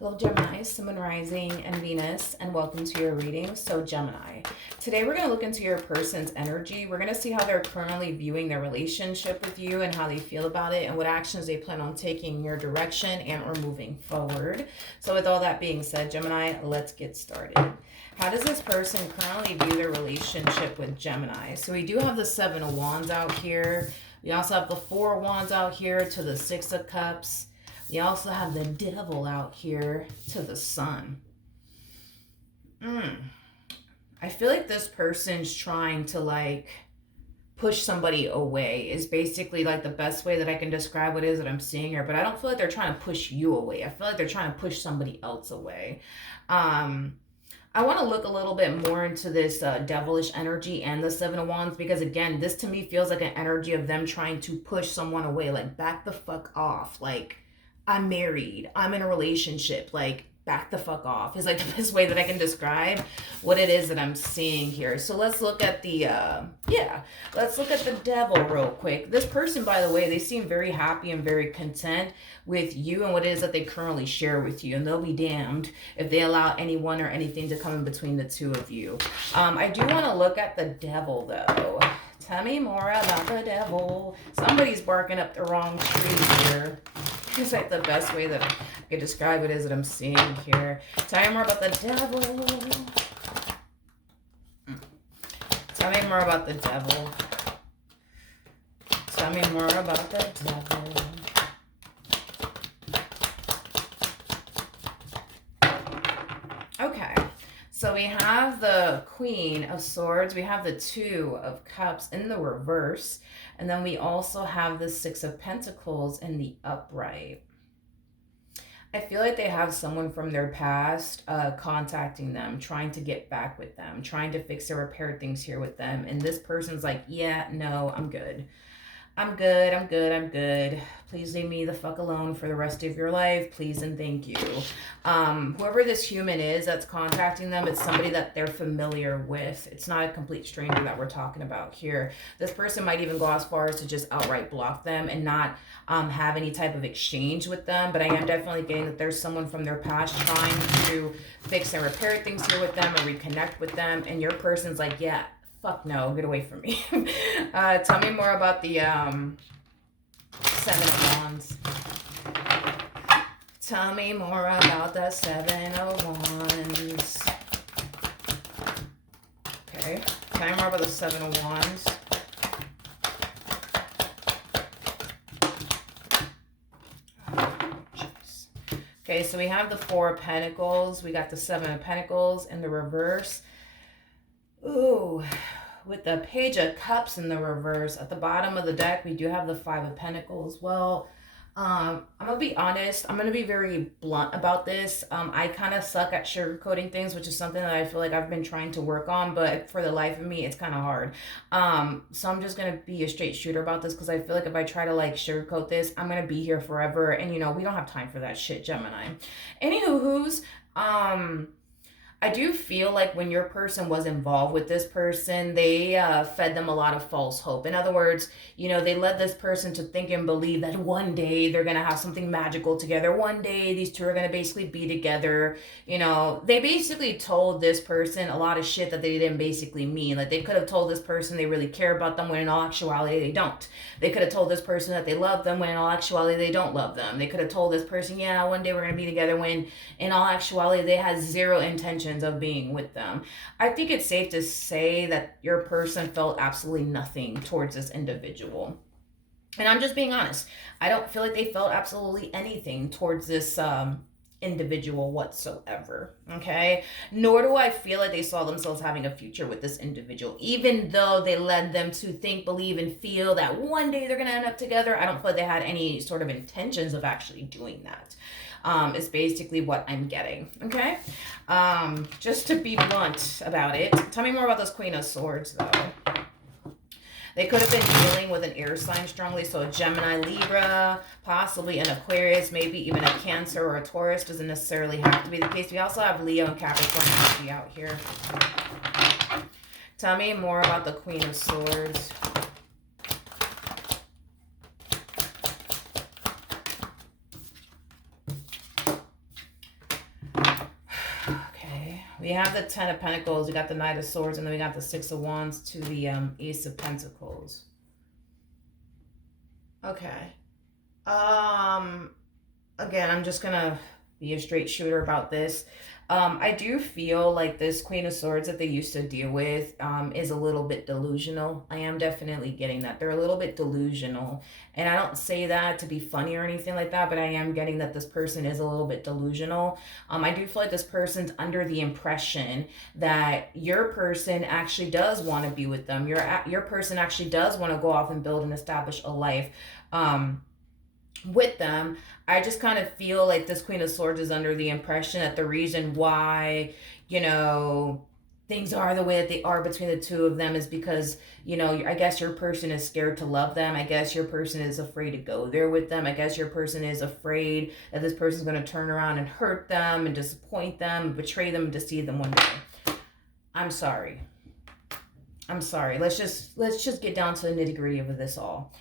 Hello Gemini, Sun, Moon, Rising, and Venus, and welcome to your reading. So Gemini, today we're going to look into your person's energy. We're going to see how they're currently viewing their relationship with you and how they feel about it and what actions they plan on taking in your direction and or moving forward. So with all that being said, Gemini, let's get started. How does this person currently view their relationship with Gemini? So we do have the Seven of Wands out here. We also have the Four of Wands out here to the Six of Cups. We also have the Devil out here to the Sun. I feel like this person's trying to push somebody away is basically like the best way that I can describe what it is that I'm seeing here. But I don't feel like they're trying to push you away. I feel like they're trying to push somebody else away. I want to look a little bit more into this devilish energy and the Seven of Wands because, again, this to me feels like an energy of them trying to push someone away. Like, back the fuck off. Like, I'm married, I'm in a relationship, like, back the fuck off is like the best way that I can describe what it is that I'm seeing here. So let's look at the, let's look at the Devil real quick. This person, by the way, they seem very happy and very content with you and what it is that they currently share with you. And they'll be damned if they allow anyone or anything to come in between the two of you. I do want to look at the Devil, though. Tell me more about the Devil. Somebody's barking up the wrong tree here. It's like the best way that I could describe it is that I'm seeing here. Tell me more about the Devil. Tell me more about the Devil. Tell me more about the Devil. Okay. So we have the Queen of Swords. We have the Two of Cups in the reverse. And then we also have the Six of Pentacles in the upright. I feel like they have someone from their past contacting them, trying to get back with them, trying to fix or repair things here with them. And this person's like, yeah, no, I'm good. I'm good. Please leave me the fuck alone for the rest of your life. Please and thank you. Whoever this human is that's contacting them, it's somebody that they're familiar with. It's not a complete stranger that we're talking about here. This person might even go as far as to just outright block them and not have any type of exchange with them. But I am definitely getting that there's someone from their past trying to fix and repair things here with them and reconnect with them. And your person's like, yeah, fuck no, get away from me. Tell me more about the Seven of Wands. Tell me more about the Seven of Wands. Okay. Tell me more about the Seven of Wands. Okay, so we have the Four of Pentacles. We got the Seven of Pentacles in the reverse. Ooh, with the Page of Cups in the reverse. At the bottom of the deck, we do have the Five of Pentacles. Well, I'm going to be honest. I'm going to be very blunt about this. I kind of suck at sugarcoating things, which is something that I feel like I've been trying to work on. But for the life of me, it's kind of hard. So I'm just going to be a straight shooter about this because I feel like if I try to sugarcoat this, I'm going to be here forever. And, we don't have time for that shit, Gemini. Anywho's, I do feel like when your person was involved with this person, they fed them a lot of false hope. In other words, they led this person to think and believe that one day they're going to have something magical together. One day these two are going to basically be together. They basically told this person a lot of shit that they didn't basically mean. Like, they could have told this person they really care about them when in all actuality they don't. They could have told this person that they love them when in all actuality they don't love them. They could have told this person, yeah, one day we're going to be together when in all actuality they had zero intentions of being with them. I think it's safe to say that your person felt absolutely nothing towards this individual. And I'm just being honest. I don't feel like they felt absolutely anything towards this individual whatsoever. Okay? Nor do I feel like they saw themselves having a future with this individual. Even though they led them to think, believe, and feel that one day they're going to end up together, I don't feel like they had any sort of intentions of actually doing that. Is basically what I'm getting. Okay? Just to be blunt about it. Tell me more about this Queen of Swords, though. They could have been dealing with an air sign strongly, so a Gemini, Libra, possibly an Aquarius, maybe even a Cancer or a Taurus. Doesn't necessarily have to be the case. We also have Leo and Capricorn energy out here. Tell me more about the Queen of Swords. We have the Ten of Pentacles, we got the Knight of Swords, and then we got the Six of Wands to the Ace of Pentacles. Okay. Again, I'm just gonna be a straight shooter about this. I do feel like this Queen of Swords that they used to deal with is a little bit delusional. I am definitely getting that. They're a little bit delusional. And I don't say that to be funny or anything like that, but I am getting that this person is a little bit delusional. I do feel like this person's under the impression that your person actually does want to be with them. Your person actually does want to go off and build and establish a life with them. I just kind of feel like this Queen of Swords is under the impression that the reason why, you know, things are the way that they are between the two of them is because, you know, I guess your person is scared to love them. I guess your person is afraid to go there with them. I guess your person is afraid that this person's going to turn around and hurt them and disappoint them, betray them, and deceive them one day. I'm sorry. Let's just get down to the nitty-gritty of this all.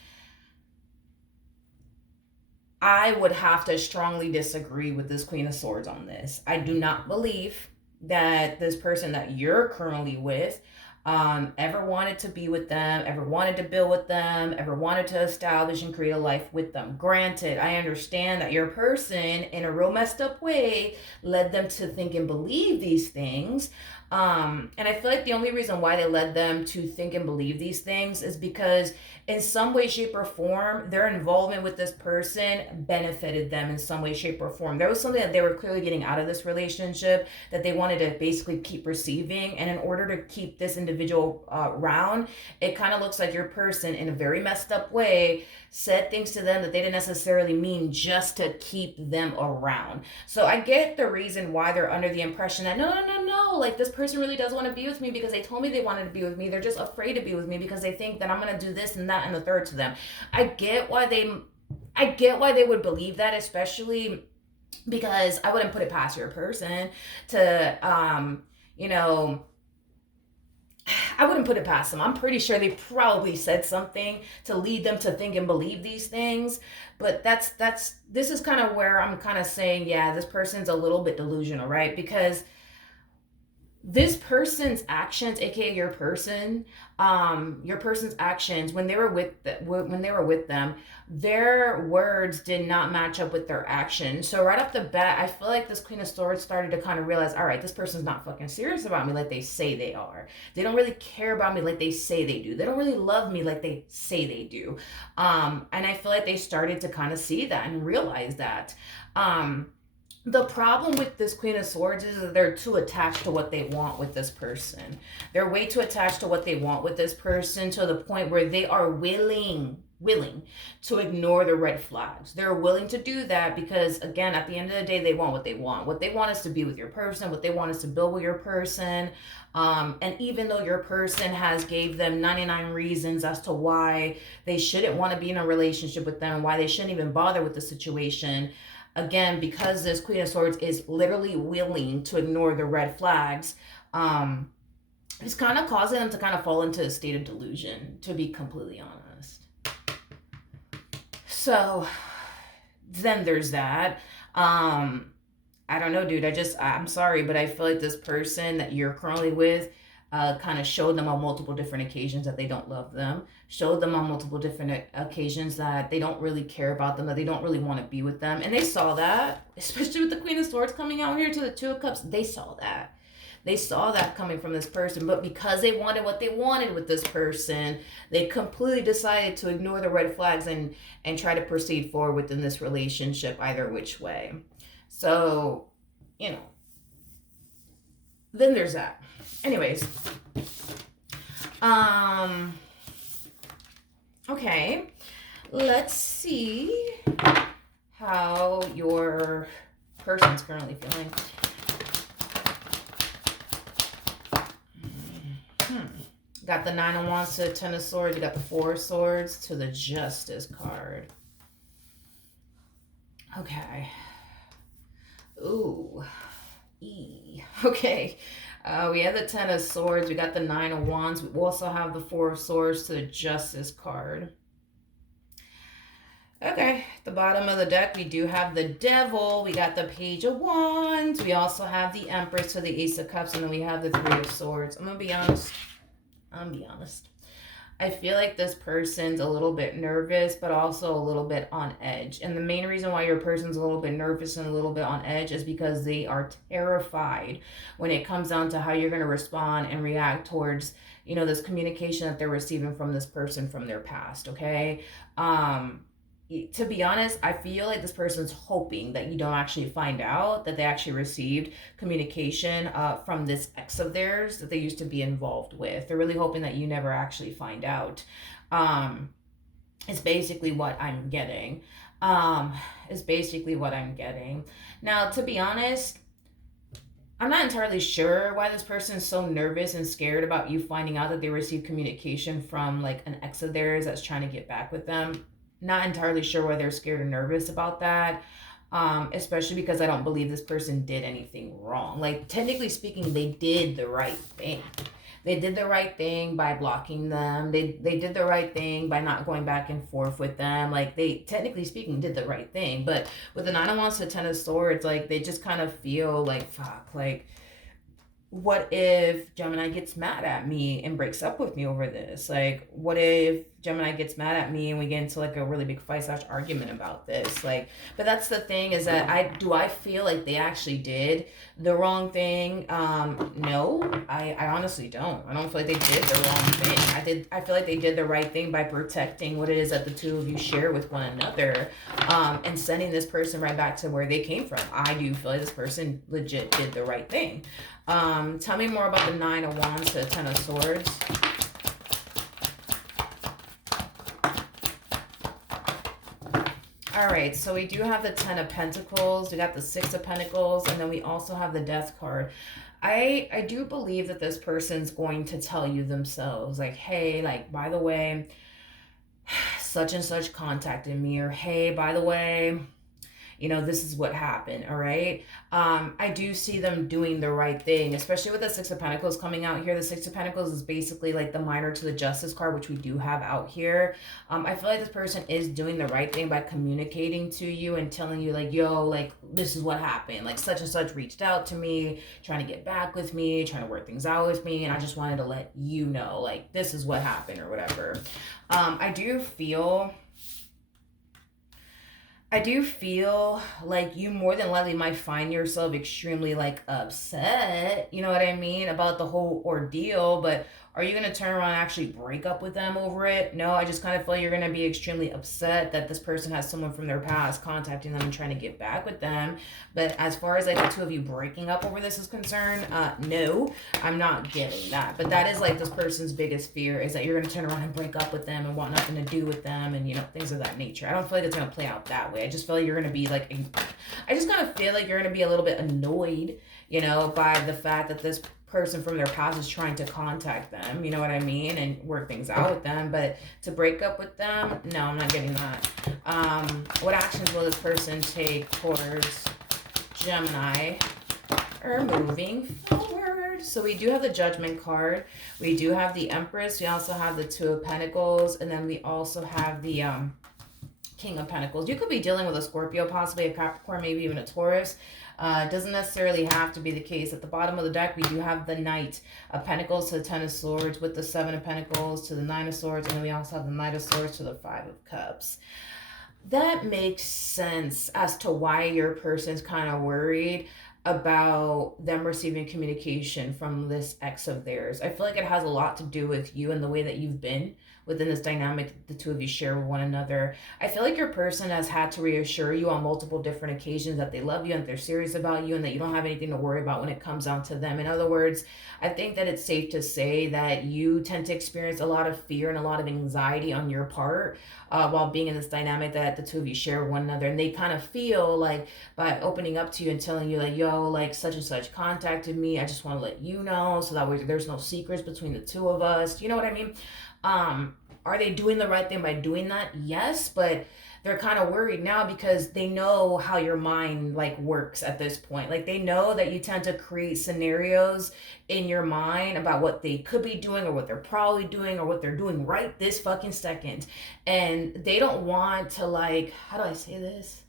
I would have to strongly disagree with this Queen of Swords on this. I do not believe that this person that you're currently with ever wanted to be with them, ever wanted to build with them, ever wanted to establish and create a life with them. Granted, I understand that your person, in a real messed up way, led them to think and believe these things. And I feel like the only reason why they led them to think and believe these things is because in some way, shape, or form, their involvement with this person benefited them in some way, shape, or form. There was something that they were clearly getting out of this relationship that they wanted to basically keep receiving. And in order to keep this individual around, it kind of looks like your person, in a very messed up way, said things to them that they didn't necessarily mean just to keep them around. So I get the reason why they're under the impression that no, like this person really does want to be with me because they told me they wanted to be with me. They're just afraid to be with me because they think that I'm going to do this and that and the third to them. I get why they would believe that, especially because I wouldn't put it past your person to, you know, I wouldn't put it past them. I'm pretty sure they probably said something to lead them to think and believe these things. But this is kind of where I'm kind of saying, yeah, this person's a little bit delusional, right? Because this person's actions, aka your person's actions when they were with them, their words did not match up with their actions. So right off the bat, I feel like this Queen of Swords started to kind of realize, all right, this person's not fucking serious about me like they say they are. They don't really care about me like they say they do. They don't really love me like they say they do. And I feel like they started to kind of see that and realize that. The problem with this Queen of Swords is that they're too attached to what they want with this person. They're way too attached to what they want with this person to the point where they are willing to ignore the red flags. They're willing to do that because, again, at the end of the day, they want what they want. What they want is to be with your person. What they want is to build with your person. And even though your person has gave them 99 reasons as to why they shouldn't want to be in a relationship with them, why they shouldn't even bother with the situation, again, because this Queen of Swords is literally willing to ignore the red flags, it's kind of causing them to kind of fall into a state of delusion, to be completely honest. So then there's that. I don't know, dude. I'm sorry, but I feel like this person that you're currently with kind of showed them on multiple different occasions that they don't love them, showed them on multiple different occasions that they don't really care about them, that they don't really want to be with them. And they saw that, especially with the Queen of Swords coming out here to the Two of Cups. They saw that. They saw that coming from this person. But because they wanted what they wanted with this person, they completely decided to ignore the red flags and try to proceed forward within this relationship either which way. So, you know, then there's that. Anyways, okay, let's see how your person's currently feeling. Got the Nine of Wands to the Ten of Swords. You got the Four of Swords to the Justice card. Okay. Ooh. Okay. We have the Ten of Swords. We got the Nine of Wands. We also have the Four of Swords to the Justice card. Okay, the bottom of the deck, we do have the Devil. We got the Page of Wands. We also have the Empress, so the Ace of Cups, and then we have the Three of Swords. I'm going to be honest. I feel like this person's a little bit nervous, but also a little bit on edge. And the main reason why your person's a little bit nervous and a little bit on edge is because they are terrified when it comes down to how you're going to respond and react towards, this communication that they're receiving from this person from their past, okay? To be honest, I feel like this person's hoping that you don't actually find out that they actually received communication from this ex of theirs that they used to be involved with. They're really hoping that you never actually find out. It's basically what I'm getting. Now, to be honest, I'm not entirely sure why this person is so nervous and scared about you finding out that they received communication from like an ex of theirs that's trying to get back with them. Not entirely sure why they're scared or nervous about that. Especially because I don't believe this person did anything wrong. Like, technically speaking, they did the right thing. They did the right thing by blocking them. They did the right thing by not going back and forth with them. Like, they, technically speaking, did the right thing. But with the Nine of Wands to Ten of Swords, like, they just kind of feel like, fuck, like, what if Gemini gets mad at me and breaks up with me over this? Like, what if Gemini gets mad at me and we get into like a really big fight / argument about this? Like, but that's the thing, is that I feel like they actually did the wrong thing? No, I honestly don't. I don't feel like they did the wrong thing. I feel like they did the right thing by protecting what it is that the two of you share with one another, and sending this person right back to where they came from. I do feel like this person legit did the right thing. Tell me more about the Nine of Wands to the Ten of Swords. All right, so we do have the Ten of Pentacles, we got the Six of Pentacles, and then we also have the Death card. I do believe that this person's going to tell you themselves, like, hey, like, by the way, such and such contacted me, or hey, by the way, this is what happened, all right? I do see them doing the right thing, especially with the Six of Pentacles coming out here. The Six of Pentacles is basically like the minor to the Justice card, which we do have out here. I feel like this person is doing the right thing by communicating to you and telling you, like, yo, like, this is what happened. Like, such and such reached out to me, trying to get back with me, trying to work things out with me, and I just wanted to let you know, like, this is what happened or whatever. I do feel like you more than likely might find yourself extremely, like, upset, you know what I mean, about the whole ordeal, but are you going to turn around and actually break up with them over it? No, I just kind of feel you're going to be extremely upset that this person has someone from their past contacting them and trying to get back with them. But as far as like the two of you breaking up over this is concerned, no, I'm not getting that. But that is like this person's biggest fear, is that you're going to turn around and break up with them and want nothing to do with them and, things of that nature. I don't feel like it's going to play out that way. I just feel like you're going to be like, I just kind of feel like you're going to be a little bit annoyed, by the fact that this person from their past is trying to contact them, you know what I mean, and work things out with them. But to break up with them, no, I'm not getting that. What actions will this person take towards Gemini or moving forward? So we do have the Judgment card, we do have the Empress, we also have the Two of Pentacles, and then we also have the King of Pentacles. You could be dealing with a Scorpio, possibly a Capricorn, maybe even a Taurus. It doesn't necessarily have to be the case. At the bottom of the deck, we do have the Knight of Pentacles to the Ten of Swords, with the Seven of Pentacles to the Nine of Swords, and then we also have the Knight of Swords to the Five of Cups. That makes sense as to why your person's kind of worried about them receiving communication from this ex of theirs. I feel like it has a lot to do with you and the way that you've been within this dynamic the two of you share with one another. I feel like your person has had to reassure you on multiple different occasions that they love you and they're serious about you and that you don't have anything to worry about when it comes down to them. In other words, I think that it's safe to say that you tend to experience a lot of fear and a lot of anxiety on your part while being in this dynamic that the two of you share with one another. And they kind of feel like by opening up to you and telling you, like, yo, like, such and such contacted me, I just want to let you know, so that way there's no secrets between the two of us. You know what I mean? Are they doing the right thing by doing that? Yes, but they're kind of worried now because they know how your mind like works at this point. Like they know that you tend to create scenarios in your mind about what they could be doing or what they're probably doing or what they're doing right this fucking second. And they don't want to, like, how do I say this?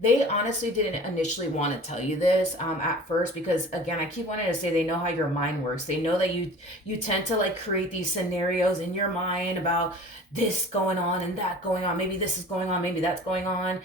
They honestly didn't initially want to tell you this at first, because again, I keep wanting to say they know how your mind works. They know that you tend to like create these scenarios in your mind about this going on and that going on. Maybe this is going on, maybe that's going on,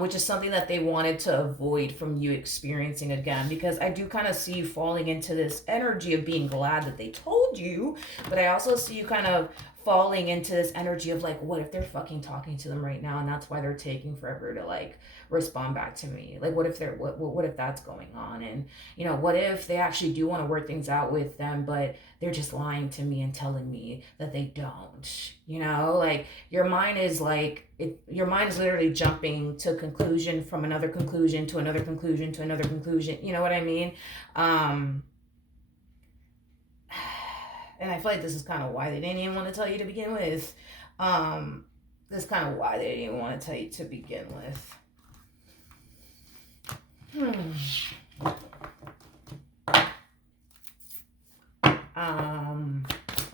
which is something that they wanted to avoid from you experiencing again. Because I do kind of see you falling into this energy of being glad that they told you, but I also see you kind of falling into this energy of like, what if they're fucking talking to them right now and that's why they're taking forever to like respond back to me? Like, what if they're what if that's going on? And you know, what if they actually do want to work things out with them, but they're just lying to me and telling me that they don't? You know, like your mind is like your mind is literally jumping to conclusion from another conclusion to another conclusion to another conclusion. You know what I mean? And I feel like this is kind of why they didn't even want to tell you to begin with. This is kind of why they didn't even want to tell you to begin with.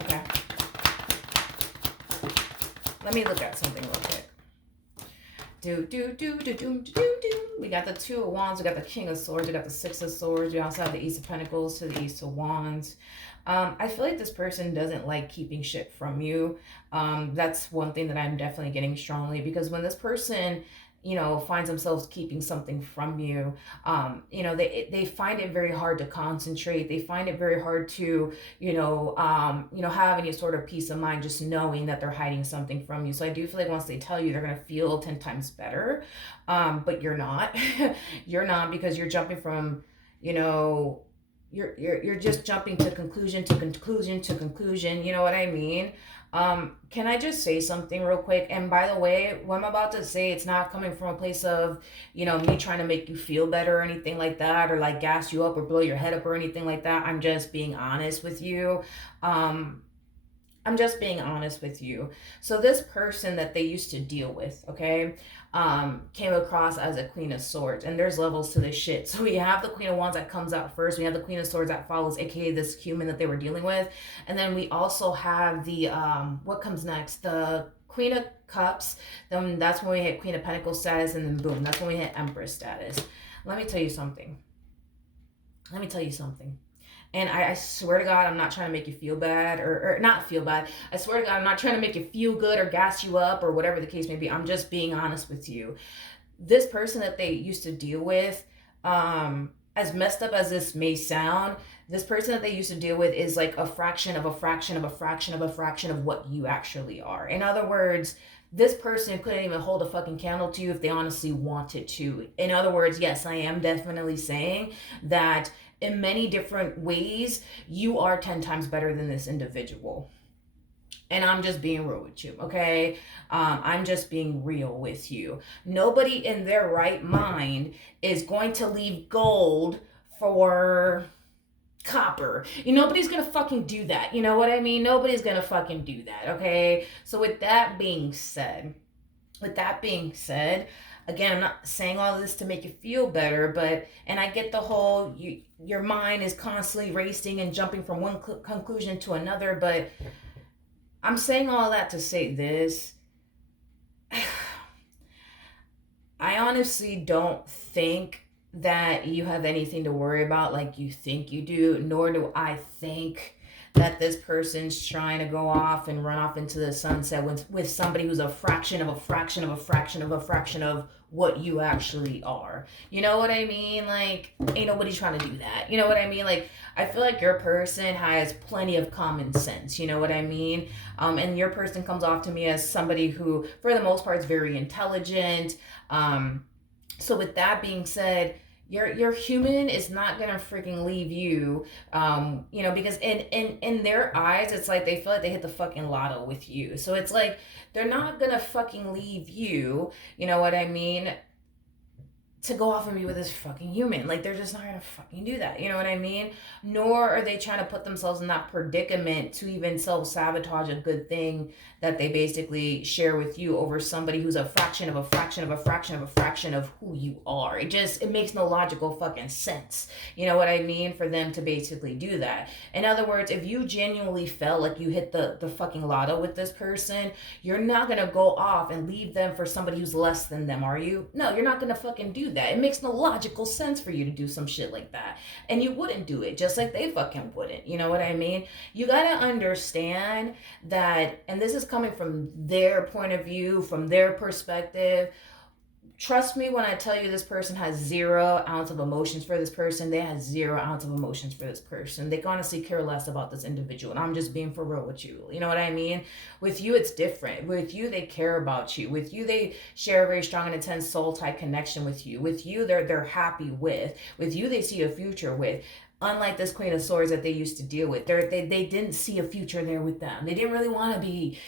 Okay. Let me look at something real quick. We got the Two of Wands, we got the King of Swords, we got the Six of Swords, we also have the Ace of Pentacles to the Ace of Wands. I feel like this person doesn't like keeping shit from you. That's one thing that I'm definitely getting strongly, because when this person, you know, finds themselves keeping something from you, you know, they find it very hard to concentrate. They find it very hard to, you know, have any sort of peace of mind just knowing that they're hiding something from you. So I do feel like once they tell you, they're going to feel 10 times better. But you're not. You're not, because you're jumping from, you know, you're just jumping to conclusion to conclusion to conclusion. You know what I mean? Can I just say something real quick? And by the way, what I'm about to say, it's not coming from a place of, you know, me trying to make you feel better or anything like that, or like gas you up or blow your head up or anything like that. I'm just being honest with you. I'm just being honest with you. So this person that they used to deal with, okay, came across as a Queen of Swords, and there's levels to this shit. So we have the Queen of Wands that comes out first. We have the Queen of Swords that follows, aka this human that they were dealing with, and then we also have the what comes next, the Queen of Cups. Then that's when we hit Queen of Pentacles status, and then boom, that's when we hit Empress status. Let me tell you something. And I swear to God, I'm not trying to make you feel bad, or not feel bad. I swear to God, I'm not trying to make you feel good or gas you up or whatever the case may be. I'm just being honest with you. This person that they used to deal with, as messed up as this may sound, this person that they used to deal with is like a fraction of a fraction of a fraction of a fraction of what you actually are. In other words, this person couldn't even hold a fucking candle to you if they honestly wanted to. In other words, yes, I am definitely saying that in many different ways, you are 10 times better than this individual. And I'm just being real with you, okay? I'm just being real with you. Nobody in their right mind is going to leave gold for copper. Nobody's gonna fucking do that. You know what I mean? Nobody's gonna fucking do that, okay? So with that being said, again, I'm not saying all this to make you feel better, but, and I get the whole, your mind is constantly racing and jumping from one conclusion to another, but I'm saying all that to say this. I honestly don't think that you have anything to worry about like you think you do, nor do I think that this person's trying to go off and run off into the sunset with somebody who's a fraction of a fraction of a fraction of a fraction of what you actually are. You know what I mean? Like, ain't nobody trying to do that. You know what I mean? Like, I feel like your person has plenty of common sense. You know what I mean? And your person comes off to me as somebody who, for the most part, is very intelligent. So with that being said, your human is not gonna freaking leave you, you know, because in their eyes, it's like they feel like they hit the fucking lotto with you. So it's like they're not gonna fucking leave you. You know what I mean? to go off and be with this fucking human. Like, they're just not gonna fucking do that. You know what I mean? Nor are they trying to put themselves in that predicament to even self-sabotage a good thing that they basically share with you over somebody who's a fraction of a fraction of a fraction of a fraction of who you are. It makes no logical fucking sense. You know what I mean? For them to basically do that. In other words, if you genuinely felt like you hit the fucking lotto with this person, you're not gonna go off and leave them for somebody who's less than them, are you? No, you're not gonna fucking do that. It makes no logical sense for you to do some shit like that. And you wouldn't do it, just like they fucking wouldn't. You know what I mean? You gotta understand that, and this is coming from their point of view, from their perspective. Trust me when I tell you this person has 0 ounce of emotions for this person. They have 0 ounce of emotions for this person. They honestly care less about this individual. And I'm just being for real with you. You know what I mean? With you, it's different. With you, they care about you. With you, they share a very strong and intense soul type connection with you. With you, they're happy with. With you, they see a future with. Unlike this Queen of Swords that they used to deal with, they didn't see a future there with them. They didn't really want to be,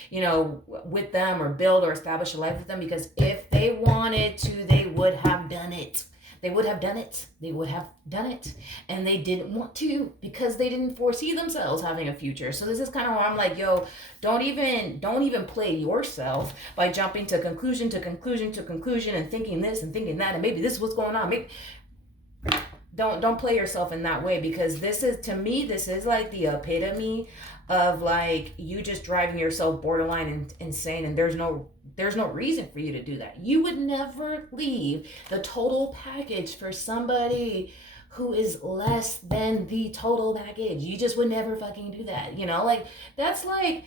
with them or build or establish a life with them, because if they wanted to, they would have done it. They would have done it. They would have done it. And they didn't want to, because they didn't foresee themselves having a future. So this is kind of where I'm like, yo, don't even play yourself by jumping to conclusion to conclusion to conclusion and thinking this and thinking that, and maybe this is what's going on. Maybe don't play yourself in that way, because this is like the epitome of like you just driving yourself borderline insane, and there's no reason for you to do that. You would never leave the total package for somebody who is less than the total package. You just would never fucking do that. Like that's like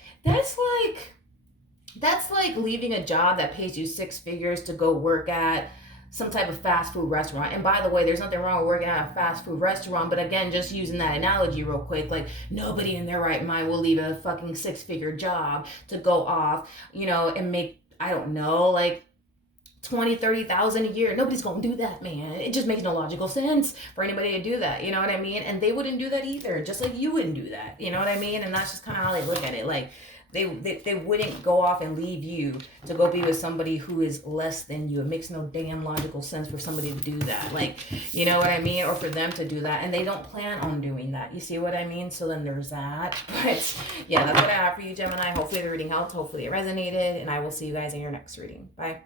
leaving a job that pays you 6 figures to go work at some type of fast food restaurant. And by the way, there's nothing wrong with working at a fast food restaurant, but again, just using that analogy real quick, like nobody in their right mind will leave a fucking 6-figure job to go off, and make, I don't know, like 20,000-30,000 a year. Nobody's gonna do that, man. It just makes no logical sense for anybody to do that. You know what I mean? And they wouldn't do that either, just like you wouldn't do that. You know what I mean? And that's just kind of how they look at it. Like they wouldn't go off and leave you to go be with somebody who is less than you. It makes no damn logical sense for somebody to do that. Like, you know what I mean? Or for them to do that. And they don't plan on doing that. You see what I mean? So then there's that. But yeah, that's what I have for you, Gemini. Hopefully the reading helped. Hopefully it resonated. And I will see you guys in your next reading. Bye.